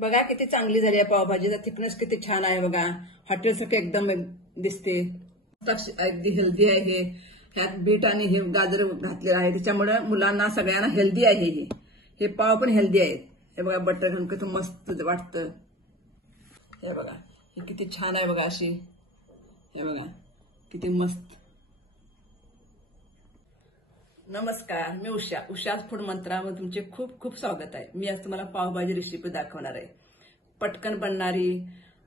बघा किती चांगली झाली आहे पावभाजीचा थिकनेस किती छान आहे बघा. हॉटेलसारखं एकदम दिसते. अगदी हेल्दी आहे. ह्यात बीट आणि हे गाजर घातलेलं आहे त्याच्यामुळे मुलांना सगळ्यांना हेल्दी आहे. हे पाव पण हेल्दी आहेत. हे बघा बटर घालून किती मस्त वाटतं. हे बघा हे किती छान आहे बघा. अशी हे बघा किती मस्त. नमस्कार, मी उषा फूड मंत्रामध्ये तुमचे खूप खूप स्वागत आहे. मी आज तुम्हाला पावभाजी रेसिपी दाखवणार आहे. पटकन बनणारी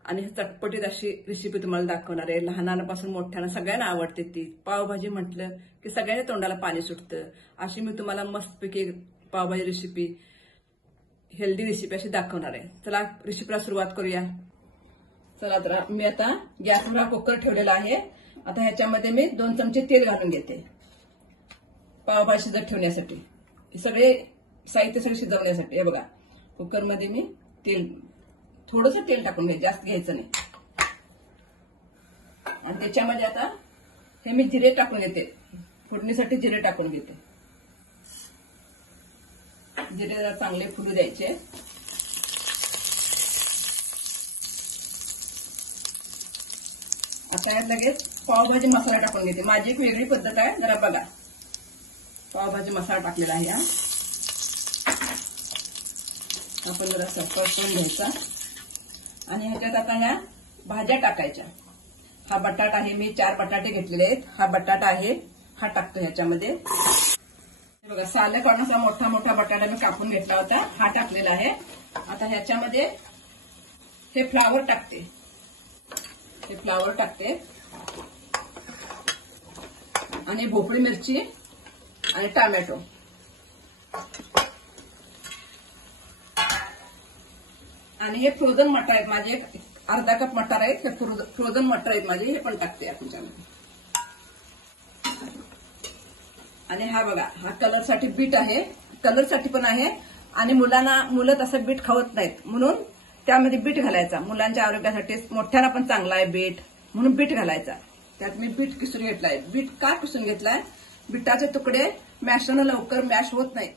आणि चटपटीत अशी रेसिपी तुम्हाला दाखवणार आहे. लहानांपासून मोठ्यांना सगळ्यांना आवडते ती पावभाजी. म्हटलं की सगळ्यांच्या तोंडाला पाणी सुटतं. अशी मी तुम्हाला मस्तपैकी पावभाजी रेसिपी, हेल्दी रेसिपी अशी दाखवणार आहे. चला रेसिपीला सुरुवात करूया. चला तर मी आता गॅसवर कुकर ठेवलेला आहे. आता ह्याच्यामध्ये मी 2 चमचे तेल घालून घेते पावभाजी शिजत ठेवण्यासाठी. हे सगळे साहित्य सगळे शिजवण्यासाठी. हे बघा कुकरमध्ये मी थोडंसं तेल टाकून घ्यायचं, जास्त घ्यायचं नाही. आणि त्याच्यामध्ये आता हे मी जिरे टाकून घेते. फोडणीसाठी जिरे टाकून घेते. जिरे जरा चांगले फुलू द्यायचे. आता यात लगेच पावभाजी मसाला टाकून घेते. माझी एक वेगळी पद्धत आहे, जरा बघा. पावभाजी मसाला टाकलेला आहे. आपण जरा सफर करून घ्यायचा आणि ह्याच्यात आता ह्या भाज्या टाकायच्या. हा बटाटा आहे, मी 4 बटाटे घेतलेले आहेत. हा बटाटा आहे, हा टाकतो ह्याच्यामध्ये. बघा साले काढून असा मोठा मोठा बटाटा मी कापून घेतला होता, हा टाकलेला आहे. आता ह्याच्यामध्ये हे फ्लावर टाकते. आणि भोपळी मिरची आणि टोमॅटो. आणि हे फ्रोझन मटर आहेत माझे, अर्धा कप मटर आहेत. हे फ्रोझन मटर आहेत माझे, हे पण टाकते त्याच्यामध्ये. आणि हा बघा, हा कलरसाठी बीट आहे, कलरसाठी पण आहे. आणि मुलं तसं बीट खावत नाहीत म्हणून त्यामध्ये बीट घालायचा. मुलांच्या आरोग्यासाठी, मोठ्यांना पण चांगला आहे बीट, म्हणून बीट घालायचा. त्यात मी बीट किसून घेतलाय. बीट का किसून घेतलाय? बीटाचे तुकडे मॅशरनं लवकर मॅश होत नाही.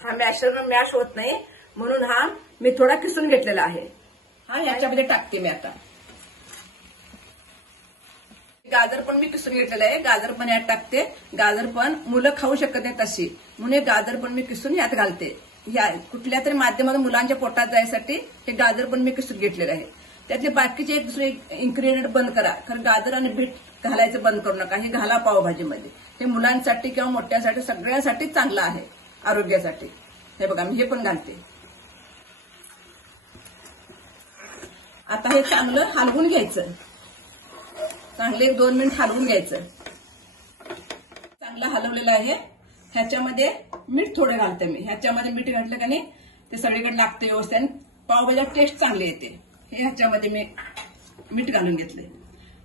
हा मॅशरनं मॅश होत नाही म्हणून हा मी थोडा किसून घेतलेला आहे. हा याच्यामध्ये टाकते मी आता. गाजर पण मी किसून घेतलेलं आहे, गाजर पण यात टाकते. गाजर पण मुलं खाऊ शकत नाही तशी, म्हणून गाजर पण मी किसून यात घालते. या कुठल्या तरी माध्यमातून मुलांच्या पोटात जायसाठी हे गाजर पण मी किसून घेतलेलं आहे. त्यातले बाकीचे एक दुसरे इन्ग्रेडियंट बंद करा, कारण गाजर आणि बीट घालायचं बंद करू नका. हे घाला पावभाजीमध्ये. हे मुलांसाठी किंवा मोठ्यासाठी सगळ्यासाठी चांगलं आहे, आरोग्यासाठी. हे बघा मी हे पण घालते. आता हे चांगलं हलवून घ्यायचं. चांगले 2 मिनिट हलवून घ्यायचं. चांगलं हलवलेलं आहे. ह्याच्यामध्ये मीठ थोडं घालते मी. ह्याच्यामध्ये मीठ घातलं का नाही ते सगळीकडे लागते व्यवस्थित आणि पावभाजीला टेस्ट चांगली येते. हे ह्याच्यामध्ये मी मीठ घालून घेतले.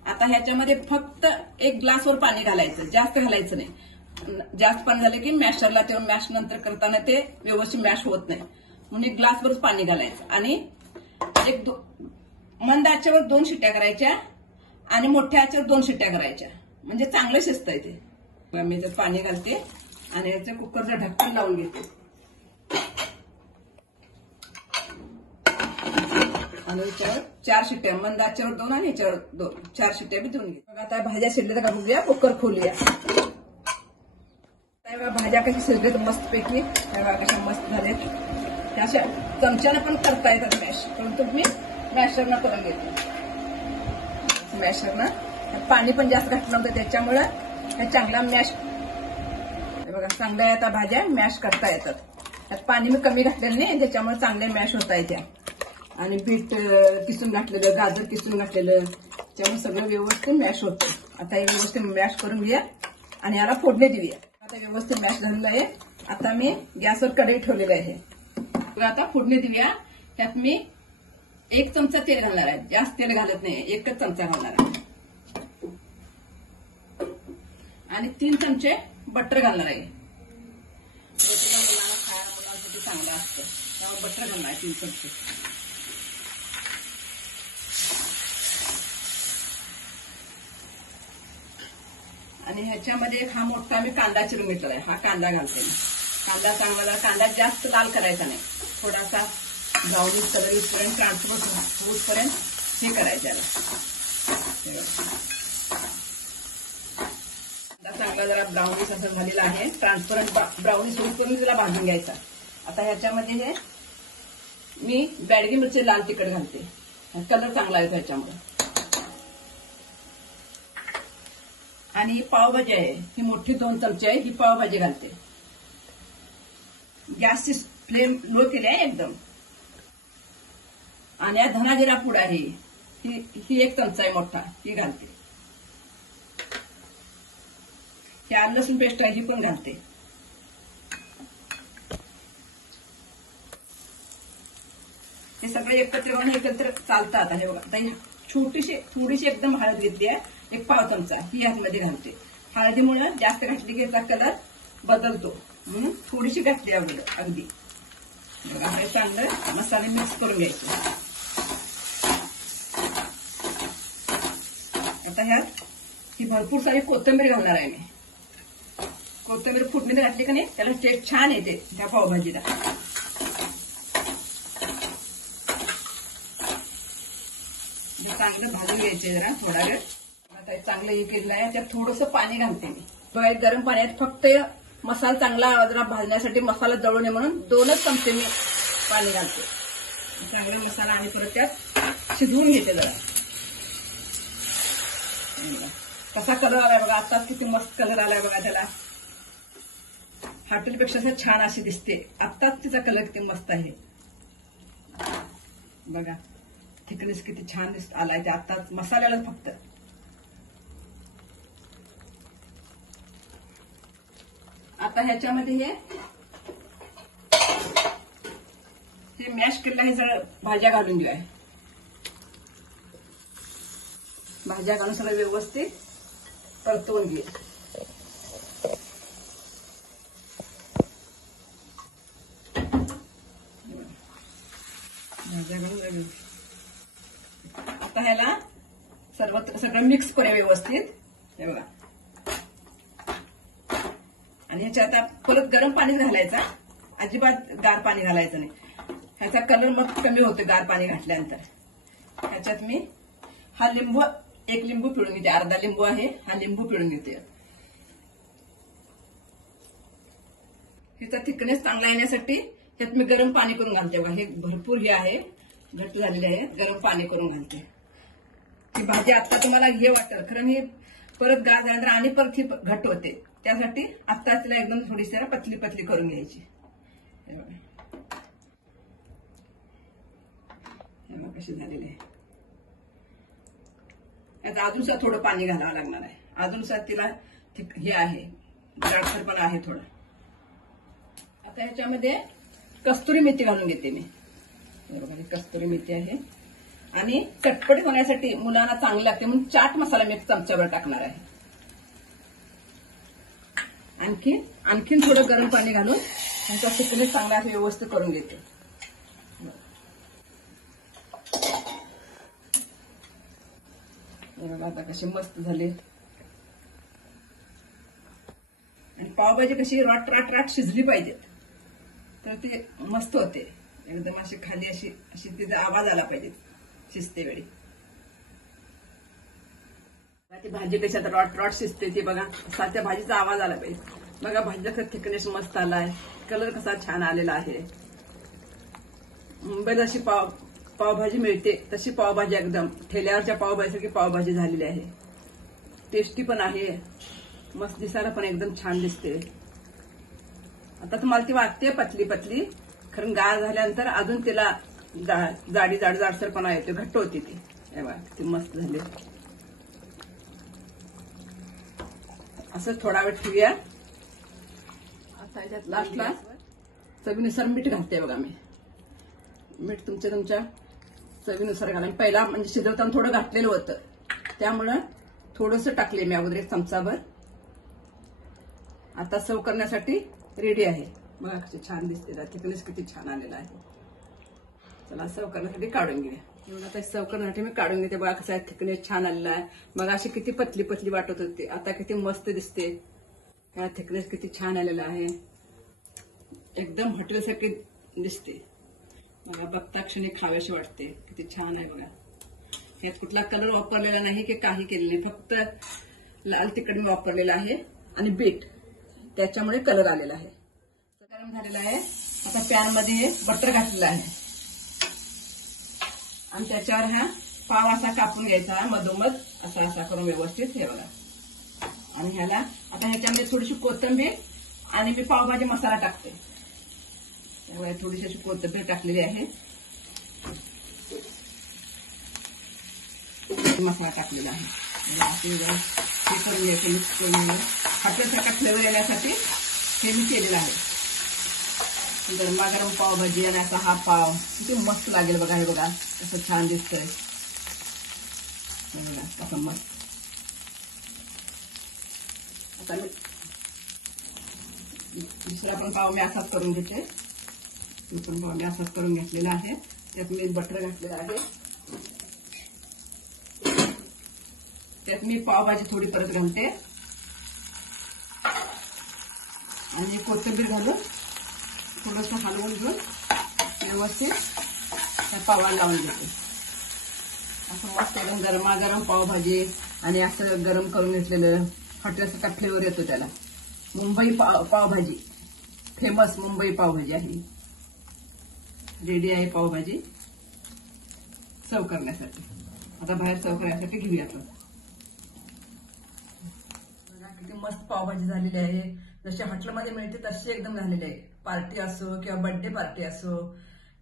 आता ह्याच्यामध्ये फक्त 1 ग्लासवर पाणी घालायचं, जास्त घालायचं नाही. जास्त पाणी झालं की मॅशरला ते मॅश नंतर करताना ते व्यवस्थित मॅश होत नाही, म्हणून 1 ग्लासवरच पाणी घालायचं. आणि मंद आचेवर 2 शिट्ट्या करायच्या आणि मोठ्या आचेवर 2 शिट्ट्या करायच्या, म्हणजे चांगलं शिजतंय ते. मी त्यात पाणी घालते आणि याचं कुकरचं ढक्कन लावून घेते. आणि याच्यावर 4 शिट्ट्या, मंद आचेवर 2 आणि याच्यावर 4 शिट्ट्या बी देऊन घेते. आता भाज्या शिजल्या तर बघूया, कुकर खोलूया. भाज्या कशी शिजले तर मस्तपैकी कशा मस्त झालेत. त्या अशा चमच्यानं पण करता येतात मॅश, परंतु मी मॅशरनं करून घेते. मॅशरनं पाणी पण जास्त घातलं नव्हतं त्याच्यामुळे हे चांगला मॅश. बघा चांगल्या आता भाज्या मॅश करता येतात. त्यात पाणी मी कमी घातलेलं नाही, त्याच्यामुळे चांगले मॅश होता येत्या. आणि बीट किसून घातलेलं, गाजर किसून घातलेलं, त्यामुळे सगळं व्यवस्थित मॅश होतं. आता हे व्यवस्थित मॅश करून घेऊया आणि याला फोडणी देऊया. आता व्यवस्थित मॅश झालेलं आहे. आता मी गॅसवर कढई ठेवलेलं आहे. आता फोडणी देऊया. त्यात मी 1 चमचा तेल घालणार आहे, जास्त तेल घालत नाही, 1च चमचा घालणार आहे. आणि 3 चमचे बटर घालणार आहे. मुलांना खायला मुलांसाठी चांगलं असतं, त्यामुळे बटर घालणार आहे 3 चमचे. आणि ह्याच्यामध्ये हा मोठा मी कांदा चिरून घेतलेला आहे, हा कांदा घालते मी. कांदा चांगला, कांदा जास्त लाल करायचा नाही, थोडासा ब्राउनिश कलर येऊपर्यंत ट्रान्सफर होऊपर्यंत हे करायचं आहे. चांगला जरा ब्राउनिश असं झालेला आहे. ट्रान्सपरंट ब्राउनिश होईपर्यंत त्याला भाजून घ्यायचा. आता ह्याच्यामध्ये हे मी बॅडगी मिरची लाल तिखट घालते. कलर चांगला येतो ह्याच्यामुळे. आणि ही पावभाजी आहे, ही मोठी 2 चमचे आहे, ही पावभाजी घालते. गॅसची फ्लेम लो केली आहे एकदम. आणि या धना जिरा पूड आहे, ही 1 चमचा आहे मोठा, ही घालते. ही आलं लसूण पेस्ट आहे, ही पण घालते. हे सगळे एकत्र घेऊन एकत्र चालतात. हे बघा, आता ही थोडीशी एकदम हळद घेतली आहे, 1 पाव चमचा, ही यामध्ये घालते. हळदीमुळे जास्त घातली की याचा कलर बदलतो म्हणून थोडीशी घातली अगदी. बघा, हे चांगलं मसाले मिक्स करून घ्यायचे. आता ह्यात ही भरपूर सारी कोथिंबीर घालणार आहे मी. कोथिंबीर फुटणीने घातली का नाही त्याला टेस्ट छान येते त्या पावभाजीला. चांगलं भाजून घ्यायचे जरा थोडा वेळ. आता चांगलं हे केलेलं आहे, त्यात थोडंसं पाणी घालते मी. बघा, गरम पाण्यात फक्त मसाला चांगला जरा भाजण्यासाठी, मसाला जळू नये म्हणून 2च चमचे मी पाणी घालते. चांगला मसाला आणि परत त्यात शिजवून घेते जरा. कसा कलर आलाय बघा, आताच किती मस्त कलर आलाय बघा त्याला. हॉटेलपेक्षा छान अशी दिसते. आत्ताच तिचा कलर किती मस्त आहे बघा. थिकनेस किती छान आलाय ते आत्ताच मसाल्याला फक्त. आता ह्याच्यामध्ये हे मॅश केलेलं हे सगळं भाज्या घालून घेऊया. भाज्या घालून सगळं व्यवस्थित परतवून घेऊया. भाज्या घालून आता ह्याला सगळं मिक्स करूया व्यवस्थित. हे बघा, आणि ह्याच्यात आता परत गरम पाणी घालायचा, अजिबात गार पाणी घालायचं नाही. ह्याचा कलर मग कमी होतो गार पाणी घातल्यानंतर. ह्याच्यात मी हा लिंबू, 1 लिंबू पिळून घेते. अर्धा लिंबू आहे, हा लिंबू पिळून घेते. ह्याचा थिकनेस चांगला येण्यासाठी त्यात मी गरम पाणी करून घालते बघा. हे भरपूर हे आहे, घट्ट झालेले आहे, गरम पाणी करून घालते. ही भाजी आता तुम्हाला हे वाटतं खरं, ही परत गार झाल्यानंतर आणि परत ही घट्ट होते. त्यासाठी आता तिला एकदम थोडीशी पतली पतली करून घ्यायची. हे बघा कशी झालेली आहे. आता अजून सुद्धा थोडं पाणी घालावं लागणार आहे. अजून सुद्धा तिला हे आहे, जाडसर पण आहे थोडं. आता ह्याच्यामध्ये कस्तुरी मेथी घालून घेते मी. बरोबर, कस्तुरी मेथी आहे. आणि चटपटीत होण्यासाठी मुलांना चांगली लागते म्हणून चाट मसाला मी 1 चमचाभर टाकणार आहे. आणखीन थोडं गरम पाणी घालून त्यांचा थिकनेस चांगला असं व्यवस्थित करून घेते. बघा आता कशी मस्त झाली. आणि पावभाजी कशी राट शिजली पाहिजेत तर ते मस्त होते. एकदम अशी खाली अशी तिचा आवाज आला पाहिजे शिजते वेळी. ती भाजी कशी आता रॉट शिजते ती बघा, असा त्या भाजीचा आवाज आला पाहिजे. बघा भाजीचा थिकनेस मस्त आलाय, कलर कसा छान आलेला आहे. मुंबईत अशी पावभाजी मिळते तशी पावभाजी एकदम ठेल्यावरच्या पावभाजीसारखी पावभाजी झालेली आहे. टेस्टी पण आहे, मस्त दिसायला पण एकदम छान दिसते. आता तुम्हाला ती वाटते पतली पतली, खरं गार झाल्यानंतर अजून तिला जाडसरपणा येते, घट्ट होती ती. ती मस्त झाली. असं थोडा वेळ ठेवूया. आता याच्यात लास्टला चवीनुसार मीठ घालते बघा मी. मीठ तुमच्या चवीनुसार घाला. पहिला म्हणजे शिजवताना थोडं घातलेलं होतं त्यामुळं थोडंसं टाकले मी अगोदर 1 चमचाभर. आता सर्व करण्यासाठी रेडी आहे. बघा कशी छान दिसते, थिकनेस किती छान आलेला आहे. चला सर्व करण्यासाठी काढून घेऊया. म्हणून आता सर्व करण्यासाठी मी काढून घेते. बघा कसा थिकनेस छान आलेला आहे. मग अशी किती पतली पतली वाटत होती, आता किती मस्त दिसते. त्या थिकनेस किती छान आलेला आहे, एकदम हॉटेलसारखी दिसते. बघता क्षणी खाव्याशी वाटते. किती छान आहे बघा. यात कुठला कलर वापरलेला नाही की काही केलेले, फक्त लाल तिखट मी वापरलेलं आहे आणि बीट, त्याच्यामुळे कलर आलेला आहे. गरम झालेला आहे. आता पॅन मध्ये बटर घातलेलं आहे आणि त्याच्यावर हा पाव असा कापून घ्यायचा मधोमध, असा असा करून व्यवस्थित. हे बघा. आणि ह्याला आता ह्याच्यामध्ये थोडीशी कोथिंबीर आणि मी पावभाजी मसाला टाकते. त्यामुळे थोडीशी अशी कोथिंबीर टाकलेली आहे, मसाला टाकलेला आहे. हे करून घ्यायचं, मिक्स करून हॉटेलसारखा फ्लेवर येण्यासाठी हे मी केलेलं आहे. गरमागरम पावभाजी आणि असा हा पाव किती मस्त लागेल बघा. हे बघा कसं छान दिसतंय बघा, कसं मस्त. आता दुसरा पण पाव मी असाच करून घेते. पण पाव मी असाच करून घेतलेला आहे. त्यात मी बटर घातलेलं आहे. त्यात मी पावभाजी थोडी परत घालते आणि कोथिंबीर घालून थोडंसं हलवून घेऊन व्यवस्थित त्या पावाला लावून घेते. असं मस्त एकदम गरमागरम पावभाजी आणि असं गरम करून घेतलेलं हॉटेलसारखा फ्लेवर येतो त्याला. मुंबई पावभाजी, फेमस मुंबई पावभाजी आहे. रेडी आहे पावभाजी सर्व करण्यासाठी. आता बाहेर सर्व करण्यासाठी घेऊया. किती मस्त पावभाजी झालेली आहे. जशी हॉटेलमध्ये मिळते तशी एकदम झालेली आहे. पार्टी असो किंवा बर्थडे पार्टी असो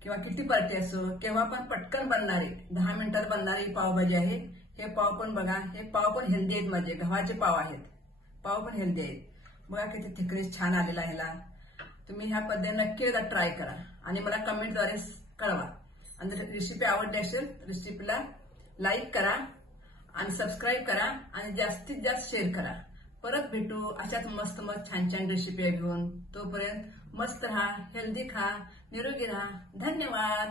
किंवा किटी पार्टी असो, केव्हा पण पटकन बनणारी 10 मिनिटात बनणारी पावभाजी आहे. हे पाव पण बघा, हे पाव पण हेल्दी आहेत. माझे गव्हाचे पाव आहेत. पाव पण हेल्दी आहेत. बघा किती थिकनेस छान आलेला आहे. तुम्ही ह्या पद्धतीने नक्की एकदा ट्राय करा आणि मला कमेंटद्वारे कळवा. आणि जर रेसिपी आवडली असेल रेसिपीला लाईक करा आणि सबस्क्राईब करा आणि जास्तीत जास्त शेअर करा. परत भेटू अशाच मस्त मस्त छान छान रेसिपी घेऊन. तोपर्यंत मस्त राहा, हेल्दी खा, निरोगी राहा. धन्यवाद.